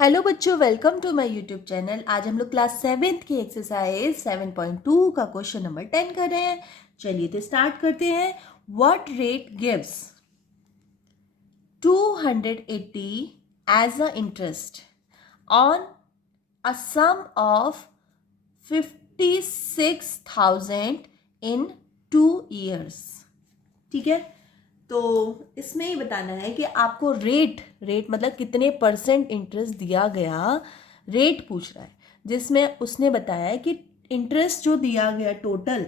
Hello बच्चों, welcome to my YouTube channel. आज हम लोग क्लास 7th की एक्सरसाइज 7.2 का क्वेश्चन नंबर 10 कर रहे हैं। चलिए तो स्टार्ट करते हैं। What rate gives 280 as a interest on a sum of 56,000 in 2 years। ठीक है, तो इसमें ही बताना है कि आपको रेट मतलब कितने परसेंट इंटरेस्ट दिया गया, रेट पूछ रहा है। जिसमें उसने बताया है कि इंटरेस्ट जो दिया गया टोटल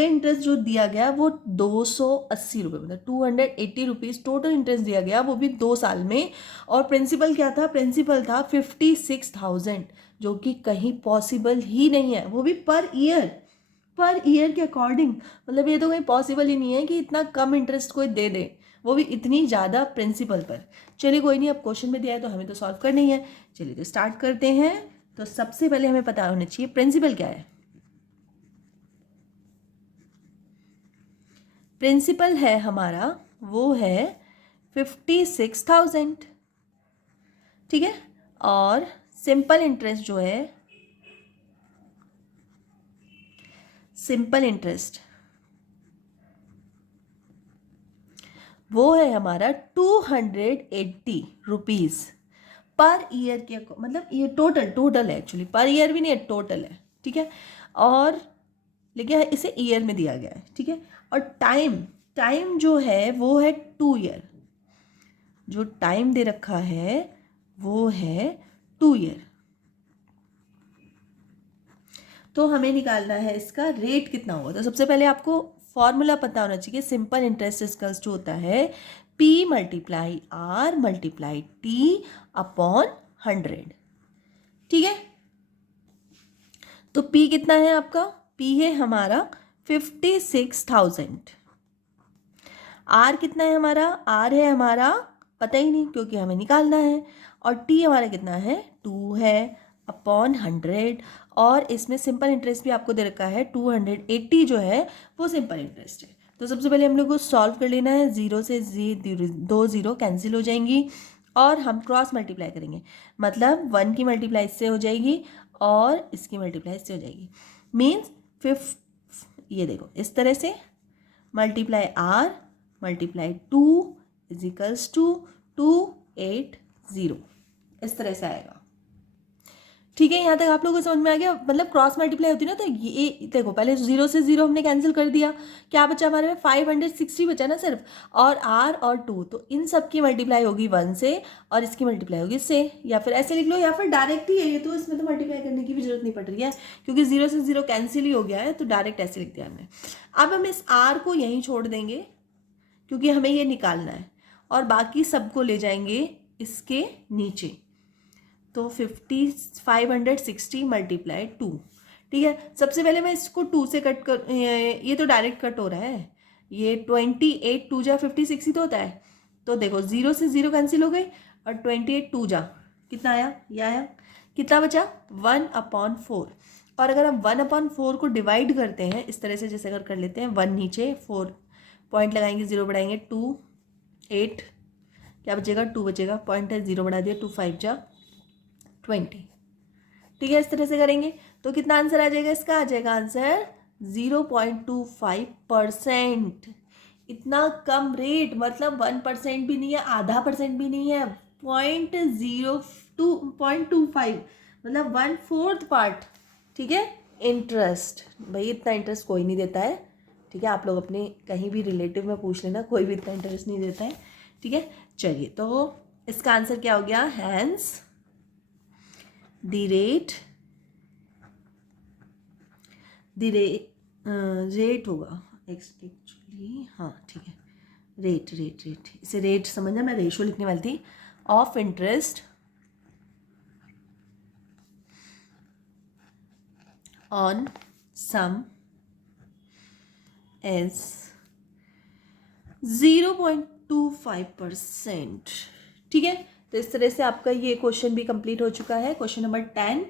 इंटरेस्ट जो दिया गया वो 280 रुपये, मतलब 280 रुपीज़ टोटल इंटरेस्ट दिया गया, वो भी 2 साल में। और प्रिंसिपल क्या था? प्रिंसिपल था 56,000, जो कि कहीं पॉसिबल ही नहीं है, वो भी पर ईयर के अकॉर्डिंग। मतलब ये तो कहीं पॉसिबल ही नहीं है कि इतना कम इंटरेस्ट कोई दे दे, वो भी इतनी ज़्यादा प्रिंसिपल पर। चलिए कोई नहीं, अब क्वेश्चन में दिया है तो हमें तो सॉल्व करना ही है। चलिए तो स्टार्ट करते हैं। तो सबसे पहले हमें पता होना चाहिए प्रिंसिपल क्या है। प्रिंसिपल है हमारा, वो है 56,000। ठीक है, और सिंपल इंटरेस्ट जो है, सिंपल इंटरेस्ट वो है हमारा 280 रुपीज़ पर ईयर के। मतलब ये टोटल है, एक्चुअली पर ईयर भी नहीं है, टोटल है। ठीक है, और लेकिन इसे ईयर में दिया गया है। ठीक है, और टाइम जो है वो है 2 ईयर। जो टाइम दे रखा है वो है 2 ईयर। तो हमें निकालना है इसका रेट कितना होगा। तो सबसे पहले आपको फॉर्मूला पता होना चाहिए। सिंपल इंटरेस्ट इक्वल्स टू होता है P multiply R multiply T upon 100। ठीक है, तो P कितना है आपका? P है हमारा 56,000। R कितना है हमारा? R है हमारा पता ही नहीं, क्योंकि हमें निकालना है। और T हमारा कितना है? 2 है अपॉन 100। और इसमें सिंपल इंटरेस्ट भी आपको दे रखा है 280 जो है वो सिंपल इंटरेस्ट है। तो सबसे पहले हम लोग को सॉल्व कर लेना है। 0 से 2 0 कैंसिल हो जाएंगी और हम क्रॉस मल्टीप्लाई करेंगे। मतलब 1 की मल्टीप्लाई इससे हो जाएगी और इसकी मल्टीप्लाई इससे हो जाएगी। मीन्स ये देखो इस तरह से multiply R multiply 2 is equals to 280, इस तरह से आएगा। ठीक है, यहाँ तक आप लोगों को समझ में आ गया। मतलब क्रॉस मल्टीप्लाई होती है ना, तो ये देखो पहले 0 से 0 हमने कैंसिल कर दिया, क्या बचा हमारे में? 560 बचा ना सिर्फ। और R और 2, तो इन सब की मल्टीप्लाई होगी 1 से और इसकी मल्टीप्लाई होगी इससे। या फिर ऐसे लिख लो, या फिर डायरेक्ट ही है ये, तो इसमें तो मल्टीप्लाई करने की भी जरूरत नहीं पड़ रही है, क्योंकि 0 से 0 कैंसिल ही हो गया है, तो डायरेक्ट ऐसे लिख दिया हमने। अब हम इस R को यहीं छोड़ देंगे, क्योंकि हमें ये निकालना है, और बाकी सबको ले जाएंगे इसके नीचे। तो 560 मल्टीप्लाई 2। ठीक है, सबसे पहले मैं इसको 2 से कट कर, ये तो डायरेक्ट कट हो रहा है। ये 28 2 जा 56 ही तो होता है। तो देखो 0 से 0 कैंसिल हो गई और 28 2 जा कितना आया? ये आया। कितना बचा? 1/4। और अगर हम 1/4 को डिवाइड करते हैं इस तरह से, जैसे अगर कर लेते हैं 1 नीचे 4 पॉइंट लगाएंगे, 0 बढ़ाएंगे 2 8, क्या बचेगा? 2 बचेगा। पॉइंट है 0 बढ़ा दिया, 2 5 जा 20। ठीक है, इस तरह से करेंगे तो कितना आंसर आ जाएगा? इसका आ जाएगा आंसर 0.25%। इतना कम रेट, मतलब 1% भी नहीं है, आधा परसेंट भी नहीं है, 0.25, मतलब 1/4 पार्ट। ठीक है, इंटरेस्ट भाई इतना इंटरेस्ट कोई नहीं देता है। ठीक है, आप लोग अपने कहीं भी रिलेटिव में पूछ लेना, कोई भी इतना इंटरेस्ट नहीं देता है। ठीक है, चलिए तो इसका आंसर क्या हो गया? हैंस द रेट होगा एक्चुअली। हाँ ठीक है, रेट इसे रेट समझना, मैं रेशो लिखने वाली थी। Of interest on some is 0.25%। ठीक है, तो इस तरह से आपका ये क्वेश्चन भी कंप्लीट हो चुका है, क्वेश्चन नंबर 10।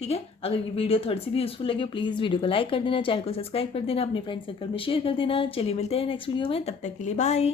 ठीक है, अगर ये वीडियो थोड़ी सी भी यूजफुल लगे प्लीज़ वीडियो को लाइक कर देना, चैनल को सब्सक्राइब कर देना, अपने फ्रेंड सर्कल में शेयर कर देना। चलिए मिलते हैं नेक्स्ट वीडियो में, तब तक के लिए बाय।